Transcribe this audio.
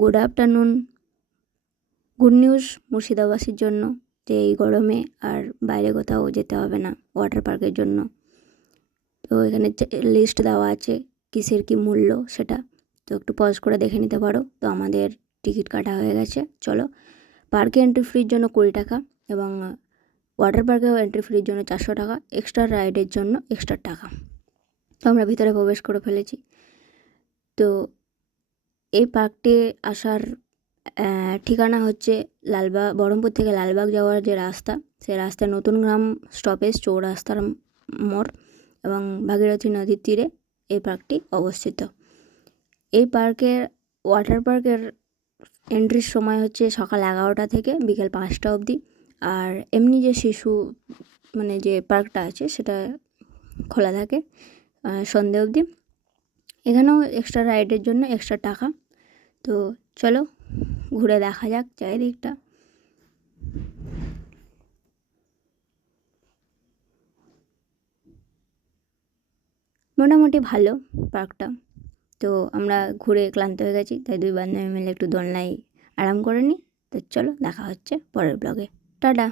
Good afternoon. Good news মুর্শিদাবাসীর জন্য যে এই গরমে আর বাইরে কোথাও যেতে হবে না ওয়াটার পার্কের জন্য। তো এখানে লিস্ট দেওয়া আছে কিসের কী মূল্য সেটা, তো একটু পজ করে দেখে নিতে পারো। তো আমাদের টিকিট কাটা হয়ে গেছে। চলো, পার্কে এন্ট্রি ফ্রির জন্য 20 টাকা এবং ওয়াটার পার্কেও এন্ট্রি ফ্রির জন্য 400 টাকা, এক্সট্রা রাইডের জন্য এক্সট্রা টাকা। তো আমরা ভিতরে প্রবেশ করে ফেলেছি। তো এই পার্কটি আসার ঠিকানা হচ্ছে লালবাগ, বহরমপুর থেকে লালবাগ যাওয়ার যে রাস্তা, সেই রাস্তায় নতুন গ্রাম স্টপেজ চৌরাস্তার মোড় এবং ভাগীরথী নদীর তীরে এই পার্কটি অবস্থিত। এই পার্কের ওয়াটার পার্কের এন্ট্রির সময় হচ্ছে সকাল 11টা থেকে বিকেল 5টা অবধি, আর এমনি যে শিশু মানে যে পার্কটা আছে সেটা খোলা থাকে সন্ধে অবধি। এখানেও এক্সট্রা রাইডের জন্য এক্সট্রা টাকা। তো চলো ঘুরে দেখা যাক চারিদিকটা। মোটামুটি ভালো পার্কটা। তো আমরা ঘুরে ক্লান্ত হয়ে গেছি, তাই দুই বান্ধবী মিলে একটু দোলনায় আরাম করে নিই। তো চলো দেখা হচ্ছে পরের ব্লগে। টাটা।